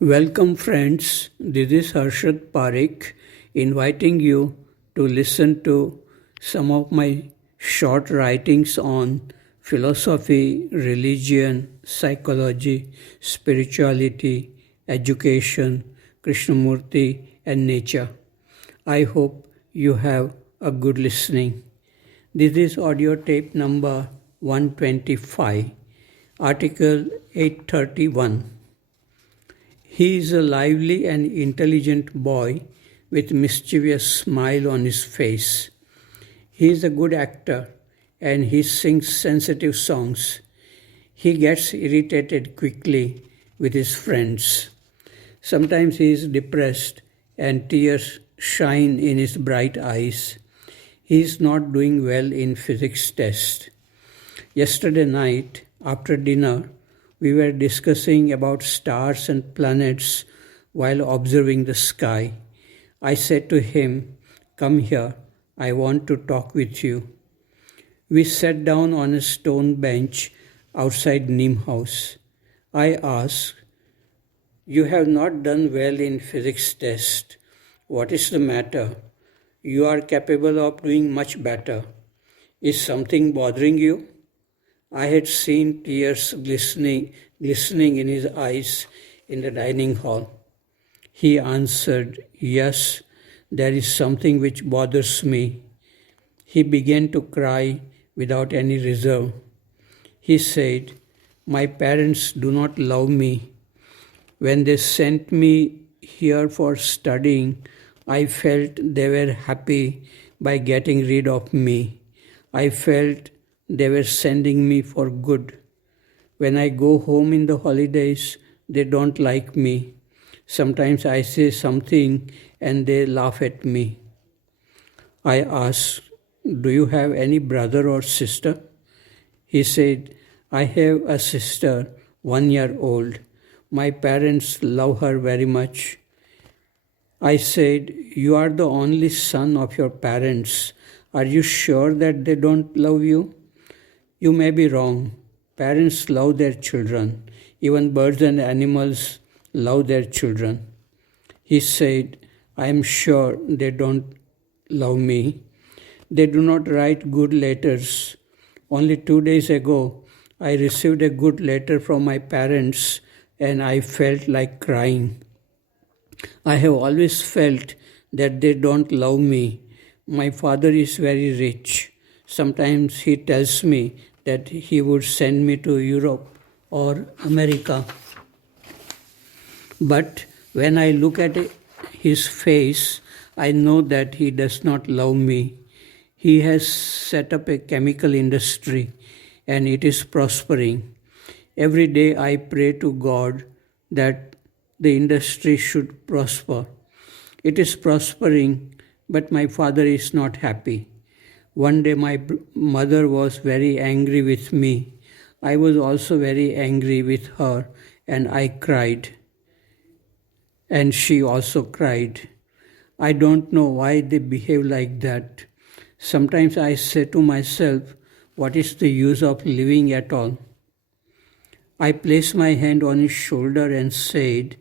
Welcome, friends. This is Harshad Parekh inviting you to listen to some of my short writings on philosophy, religion, psychology, spirituality, education, Krishnamurti, and nature. I hope you have a good listening. This is audio tape number 125, article 831. He is a lively and intelligent boy with mischievous smile on his face. He is a good actor and he sings sensitive songs. He gets irritated quickly with his friends. Sometimes he is depressed and tears shine in his bright eyes. He is not doing well in physics test. Yesterday night, after dinner, we were discussing about stars and planets while observing the sky. I said to him, "Come here, I want to talk with you." We sat down on a stone bench outside Neem house. I asked, "You have not done well in physics test. What is the matter? You are capable of doing much better. Is something bothering you?" I had seen tears glistening in his eyes in the dining hall. He answered, "Yes, there is something which bothers me." He began to cry without any reserve. He said, "My parents do not love me. When they sent me here for studying, I felt they were happy by getting rid of me. I felt they were sending me for good. When I go home in the holidays, they don't like me. Sometimes I say something and they laugh at me." I asked, "Do you have any brother or sister?" He said, "I have a sister, 1 year old. My parents love her very much." I said, "You are the only son of your parents. Are you sure that they don't love you?" "You may be wrong. Parents love their children. Even birds and animals love their children." He said, "I am sure they don't love me. They do not write good letters. Only 2 days ago, I received a good letter from my parents and I felt like crying. I have always felt that they don't love me. My father is very rich. Sometimes he tells me that he would send me to Europe or America. But when I look at his face, I know that he does not love me. He has set up a chemical industry and it is prospering. Every day I pray to God that the industry should prosper. It is prospering, but my father is not happy. One day my mother was very angry with me. I was also very angry with her and I cried. And she also cried. I don't know why they behave like that. Sometimes I say to myself, what is the use of living at all? I placed my hand on his shoulder and said,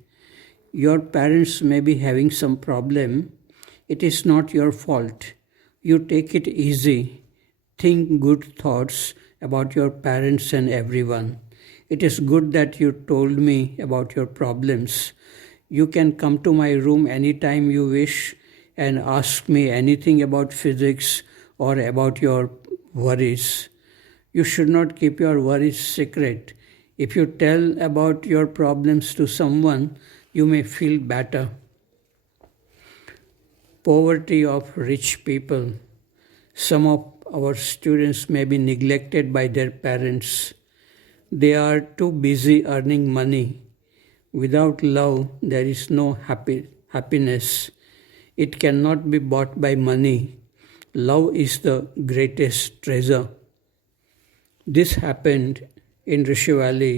"Your parents may be having some problem. It is not your fault. You take it easy. Think good thoughts about your parents and everyone. It is good that you told me about your problems. You can come to my room anytime you wish and ask me anything about physics or about your worries. You should not keep your worries secret. If you tell about your problems to someone, you may feel better." Poverty of rich people. Some of our students may be neglected by their parents. They are too busy earning money. Without love, there is no happiness. It cannot be bought by money. Love is the greatest treasure. This happened in Rishi Valley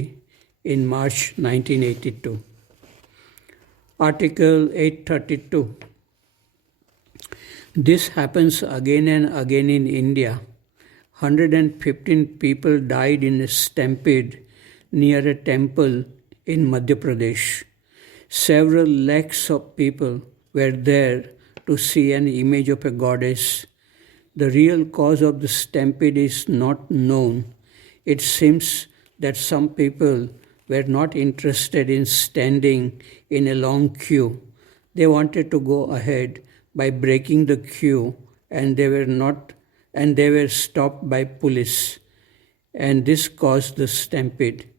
in March 1982. Article 832. This happens again and again in India. 115 people died in a stampede near a temple in Madhya Pradesh. Several lakhs of people were there to see an image of a goddess. The real cause of the stampede is not known. It seems that some people were not interested in standing in a long queue. They wanted to go ahead by breaking the queue, and they were stopped by police, and this caused the stampede.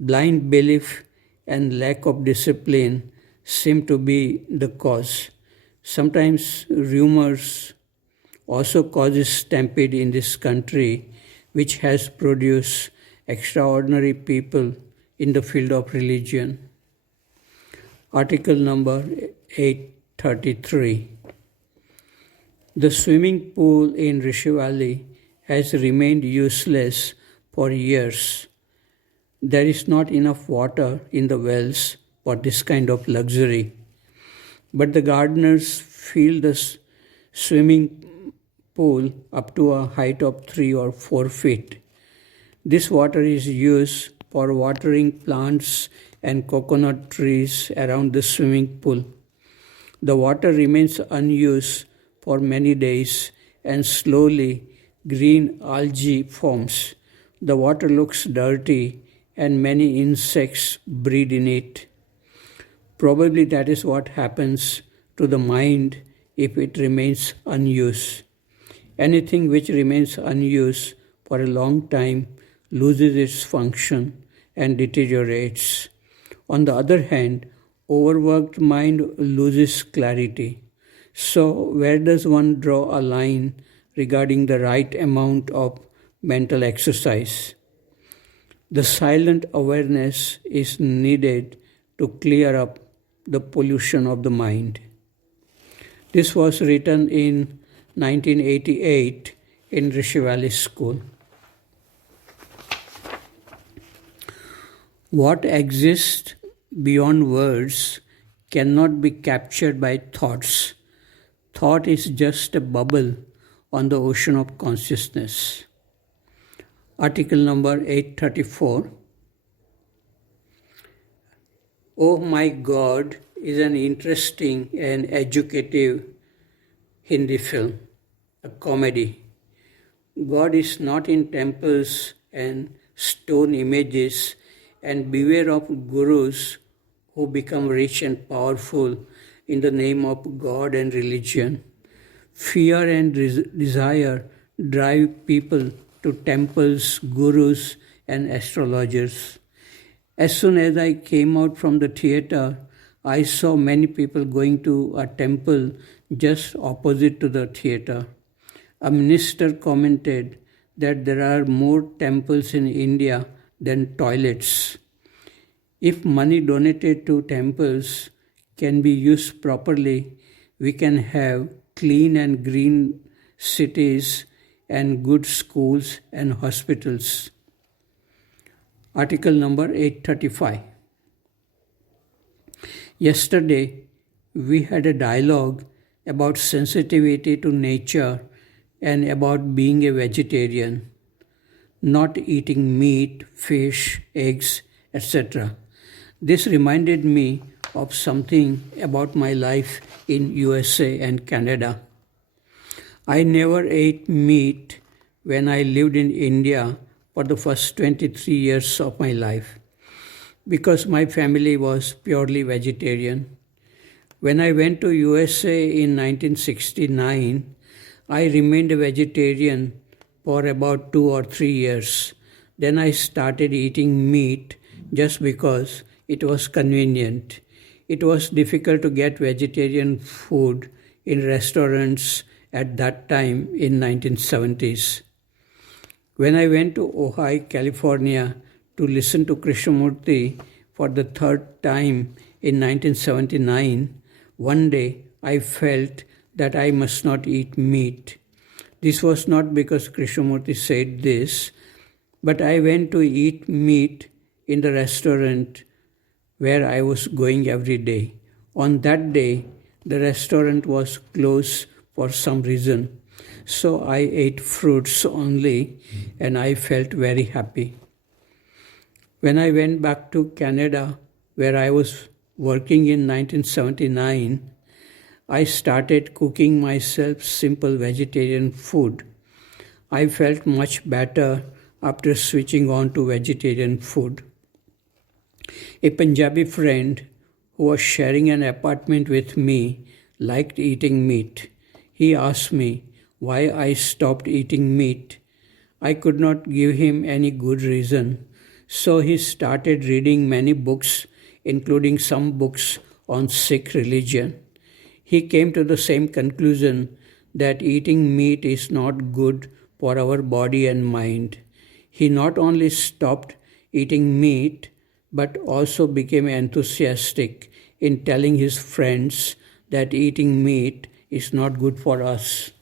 Blind belief and lack of discipline seem to be the cause. Sometimes rumors also causes stampede in this country, which has produced extraordinary people in the field of religion. Article number 833. The swimming pool in Rishi Valley has remained useless for years. There is not enough water in the wells for this kind of luxury. But the gardeners fill the swimming pool up to a height of 3 or 4 feet. This water is used for watering plants and coconut trees around the swimming pool. The water remains unused for many days, and slowly green algae forms. The water looks dirty and many insects breed in it. Probably that is what happens to the mind if it remains unused. Anything which remains unused for a long time loses its function and deteriorates. On the other hand, overworked mind loses clarity. So, where does one draw a line regarding the right amount of mental exercise? The silent awareness is needed to clear up the pollution of the mind. This was written in 1988 in Rishi Valley School. What exists beyond words cannot be captured by thoughts. Thought is just a bubble on the ocean of consciousness. Article number 834. Oh My God is an interesting and educative Hindi film, a comedy. God is not in temples and stone images, and beware of gurus who become rich and powerful in the name of God and religion. Fear and desire drive people to temples, gurus, and astrologers. As soon as I came out from the theater, I saw many people going to a temple just opposite to the theater. A minister commented that there are more temples in India than toilets. If money donated to temples can be used properly, we can have clean and green cities and good schools and hospitals. Article number 835. Yesterday, we had a dialogue about sensitivity to nature and about being a vegetarian, not eating meat, fish, eggs, etc. This reminded me of something about my life in USA and Canada. I never ate meat when I lived in India for the first 23 years of my life because my family was purely vegetarian. When I went to USA in 1969, I remained a vegetarian for about 2 or 3 years. Then I started eating meat just because it was convenient. It was difficult to get vegetarian food in restaurants at that time in 1970s. When I went to Ojai, California to listen to Krishnamurti for the third time in 1979, one day I felt that I must not eat meat. This was not because Krishnamurti said this, but I went to eat meat in the restaurant where I was going every day. On that day, the restaurant was closed for some reason. So I ate fruits only and I felt very happy. When I went back to Canada, where I was working in 1979, I started cooking myself simple vegetarian food. I felt much better after switching on to vegetarian food. A Punjabi friend who was sharing an apartment with me liked eating meat. He asked me why I stopped eating meat. I could not give him any good reason, so he started reading many books, including some books on Sikh religion. He came to the same conclusion that eating meat is not good for our body and mind. He not only stopped eating meat but also became enthusiastic in telling his friends that eating meat is not good for us.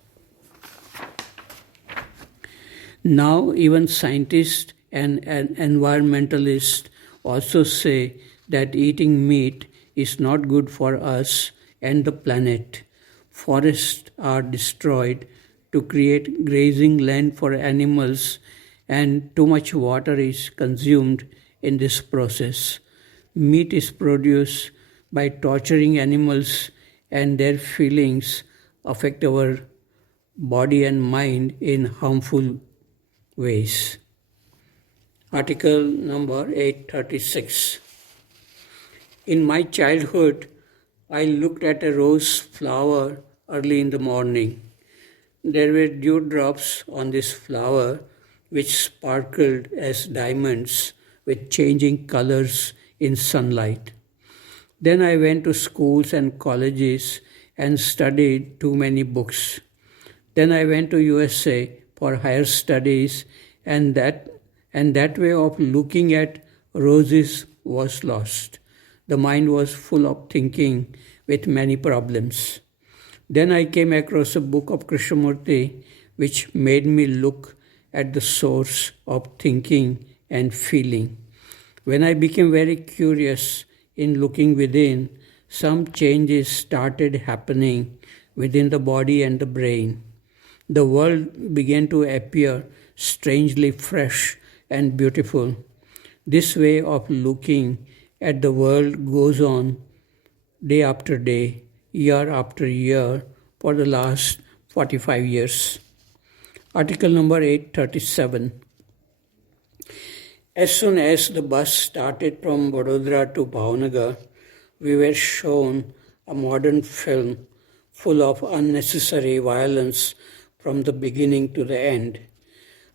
Now, even scientists and environmentalists also say that eating meat is not good for us and the planet. Forests are destroyed to create grazing land for animals, and too much water is consumed in this process. Meat is produced by torturing animals, and their feelings affect our body and mind in harmful ways. Article number 836. In my childhood, I looked at a rose flower early in the morning. There were dewdrops on this flower which sparkled as diamonds with changing colors in sunlight. Then I went to schools and colleges and studied too many books. Then I went to USA for higher studies, and that way of looking at roses was lost. The mind was full of thinking with many problems. Then I came across a book of Krishnamurti which made me look at the source of thinking and feeling. When I became very curious in looking within, some changes started happening within the body and the brain. The world began to appear strangely fresh and beautiful. This way of looking at the world goes on day after day, year after year, for the last 45 years. Article number 837. As soon as the bus started from Vadodara to Bhavnagar, we were shown a modern film full of unnecessary violence from the beginning to the end.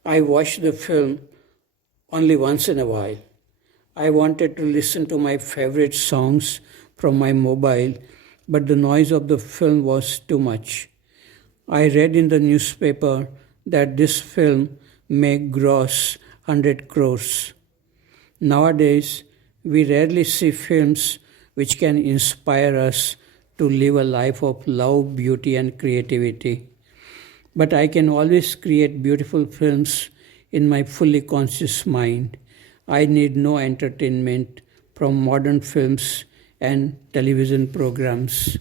I watched the film only once in a while. I wanted to listen to my favorite songs from my mobile, but the noise of the film was too much. I read in the newspaper that this film may gross 100 crores. Nowadays, we rarely see films which can inspire us to live a life of love, beauty, and creativity. But I can always create beautiful films in my fully conscious mind. I need no entertainment from modern films and television programs.